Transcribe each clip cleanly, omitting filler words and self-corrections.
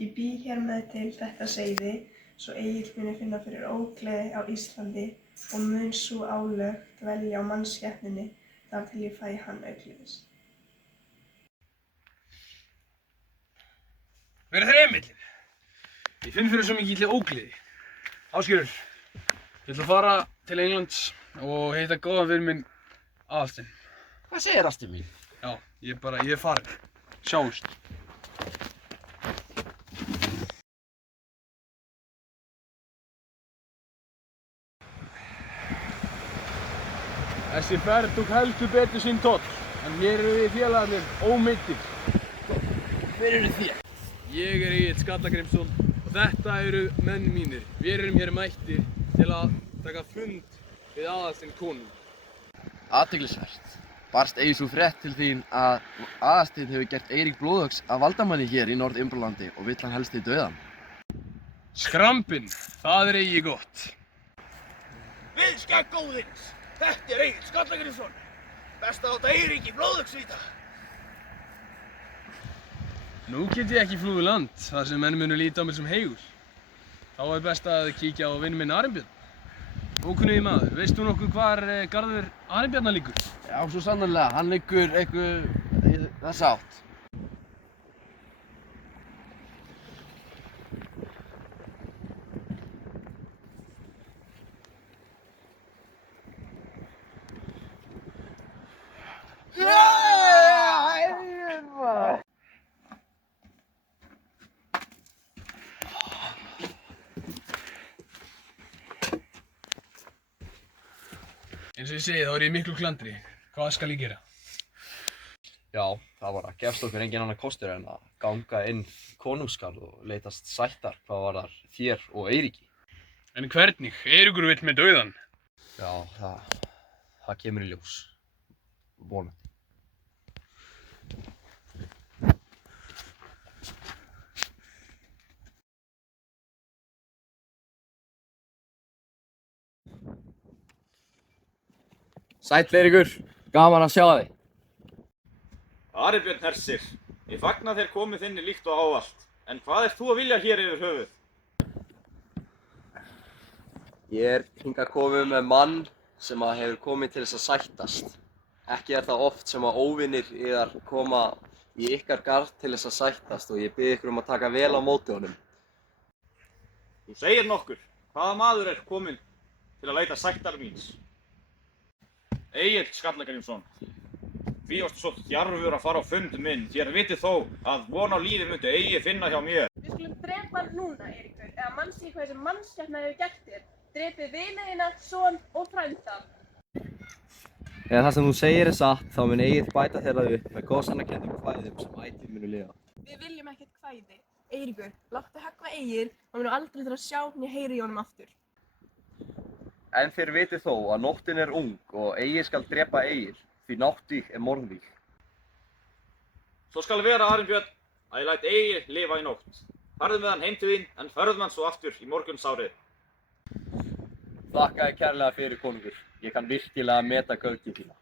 Ég bý hér með til þetta seiði, svo Egill muni finna fyrir ógleði á Íslandi og mun sú álög dvelja á mannskepnunni þar til ég fæ hann auglýfis. Hver er Emil? Ég finn fyrir svo mikilli ógleði. Ásgeir, ég ætla að fara til Englands og hitta góðan vin minn, Aðalstein. Hvað segir ástin mín? Já, ég er farinn. Sjáumst. Þessi ferð tók heldur betur sinn toll, en hér eru við félagarnir ómeiddir. Hver eru þér? Ég er Egill Skallagrímsson og þetta eru menn mínir. Við erum hér mættir til að taka fund við Aðalstein konung. Athyglisvert. Barst eigi sú frétt til þín að Aðalsteinn hefur gert Eirík blóðöx að valdamanni hér í Norð-Imbralandi og vill hann helst í dauðann. Skrambinn, það er eigi gott. Við skeggóðins! Þetta er Egill Skallagrímsson! Best að láta Eirík í blóðöxvita! Nú get ég ekki flúið land, þar sem menn munu líta á mig sem heigur. Þá er best að kíkja á vinn minn Arinbjörn. Ókunnugi maður, veist þú nokkuð hvar garður Arinbjarnar liggur? Já, svo sannarlega. Hann liggur eitthvað í þessa átt. Eins og ég segi, þá er ég í miklu klandri. Hvað skal ég gera? Já, það bara gefst okkur engin annar kostur en að ganga inn konungsgarð og leitast sættar hvað varðar þér og Eiríki. En hvernig? Eiríkur vill með dauðann. Já, það kemur í ljós. Vonandi. Sæll Eiríkur, gaman að sjá þig. Arinbjörn hersir, ég fagna þér komið þinni líkt og ávallt. En hvað ert þú að vilja hér yfir höfuð? Ég er hingað komið með mann sem hefur komið til þess að sættast. Ekki er það oft sem að óvinir yðar koma í ykkar garð til þess að sættast og ég bið ykkur að taka vel á móti honum. Þú segir nokkur, hvaða maður er kominn til að leita sættar míns? Egill Skallagrímsson, því varstu svo djarfur að fara á fund minn, þér vitið þó að von á lífi myndi eigi finna hjá mér. Við skulum drepa hann núna, Eiríkur, eða manns í hvað þessi mannskepna hefur gert þér. Drepið vini þína, son og frænda. Ef það sem þú segir er satt, þá mun Egill bæta þeirra upp með góðsagnakenndum kvæðum sem ætíð munu lifa. Við viljum ekkert kvæði. Eiríkur, láttu höggva Egill og munu aldrei þurfa að sjá né heyra í honum aftur. En þér vitið þó að nóttin er ung og eigi skal drepa Egill, því náttvíg er morðvíg. Svo skal vera, Arinbjörn, að ég læt eigi lifa í nótt. Farðu með hann heim til þín, en förðum hann svo aftur í morgunsárið. Þakka þér kærlega fyrir, konungur. Ég kann virkilega meta göfgi þína.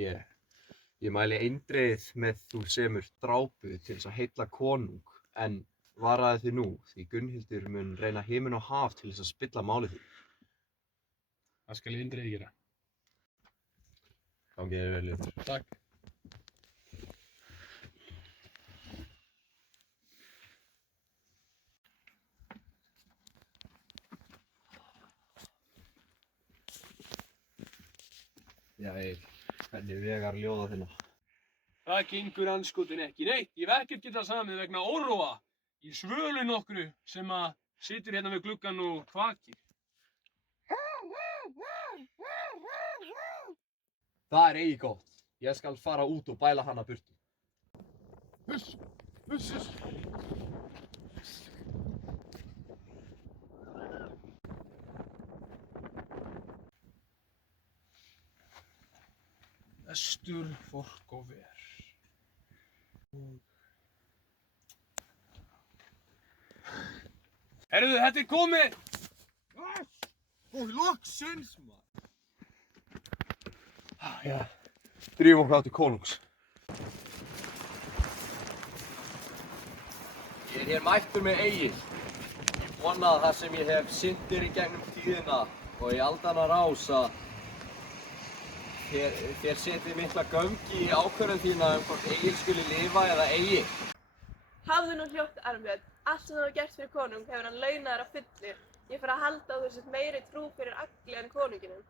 Ég mæli eindregið með þú semur drápu til þess að heilla konung, en varaðu þig nú, því Gunnhildur mun reyna himinn og haf til þess að spilla máli því. Það skal ég eindregið gera. Gangi þér vel, Ljótur. Takk. Já, Egill, hvernig vegar ljóða þinna? Það gengur andskotin ekki neitt. Ég hef ekkert getað samið vegna óróa í svölu nokkru sem að situr hérna við gluggann og kvakir. Það er eigi gott. Ég skal fara út og bæla hana burtu. Huss, huss, huss. Vestur, fólk og ver. Herðu, þetta er komið! Loksins, maður! Já, drífum okkur á til konungs. Ég er hér mættur með Egil. Ég vona að það sem ég hef sinnt þér í gegnum tíðina og í aldanna rás að þér setið mikla göngi í ákvörðun þína hvort Egil skuli lifa eða eigi. Hafðu nú hljótt, Arnbjörn. Allt sem þú hefur gert fyrir konung hefur hann launað þér að fullu. Ég fer að halda að þú sért meiri trú fyrir Agli en konunginum.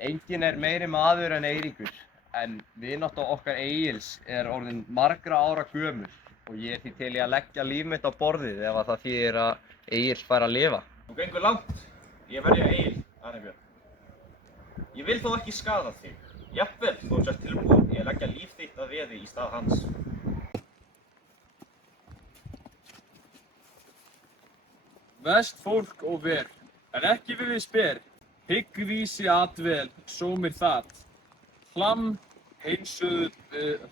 Enginn er meiri maður en Eiríkur, en vinátta okkar Egils er orðin margra ára gömul og ég er því til í að leggja líf mitt á borðið ef það þýðir að Egil fær að lifa. Þú gengur langt. Ég verja Egil, Arnbjörn. Ég vil þó ekki skaða þig. Jafnvel þó þú sért tilbúinn í að leggja líf þitt að veði í stað hans. Vest fólk og ver, en ekki virðist ber. Hyggvísi atvel, sómir það. Hlam,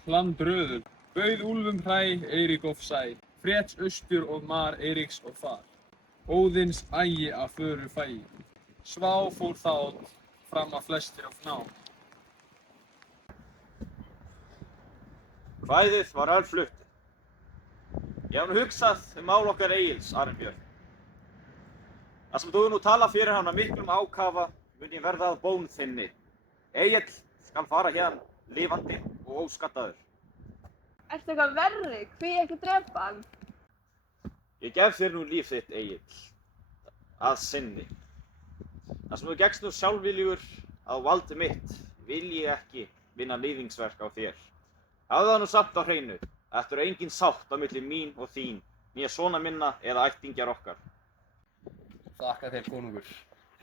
hlandröður. Bauð úlfum hræ, Eirík of sæ. Frets austur og mar Eiríks og far. Óðins ægi að föru fæi. Svá fór þátt, fram að flestir á fná. Kvæðið var örflutt. Ég hef nú hugsað mál okkar Egils, Arnbjörn. Það sem þú nú tala fyrir hann að miklum ákafa mun ég verða að bón þinni. Egill skal fara hérna lifandi og óskattaður. Ertu eitthvað verri? Hví ekki drepa hann? Ég gef þér nú líf þitt, Egill, að sinni. Það sem þú gekkst nú sjálfviljugur á valdi mitt, vil ég ekki vinna níðingsverk á þér. Hafðu það nú samt á hreinu, þetta er engin sátt á milli mín og þín, né sona minna eða ættingjar okkar. Þakka þér, konungur.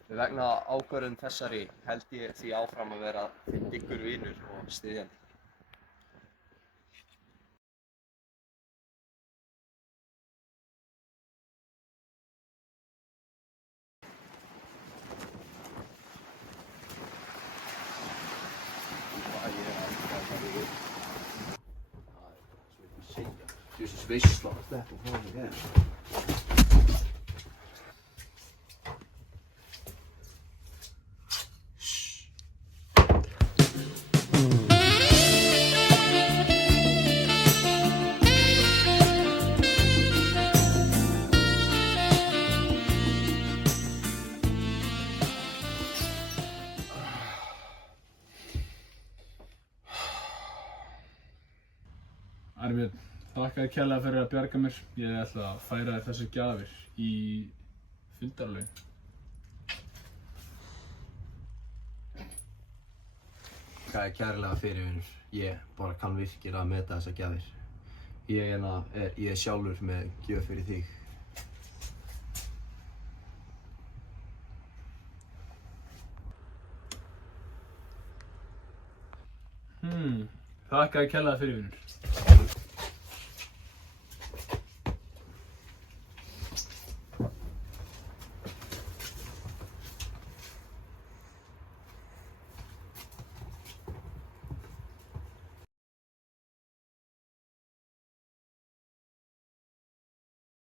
Vegna ákvörðun þessari held ég því áfram að vera þinn dyggur vinur og styðjandi. Djöfisins veisla að sleppa frá mig hér. Arnbjörn, þakka þér kærlega fyrir að bjarga mér. Ég ætla að færa þér þessar gjafir í fundarlaun. Þakka þér kærlega fyrir, vinur. Ég bara kann virkilega að meta þessar gjafir. Ég er sjálfur með gjöf fyrir þig. Þakka þér kærlega fyrir, vinur.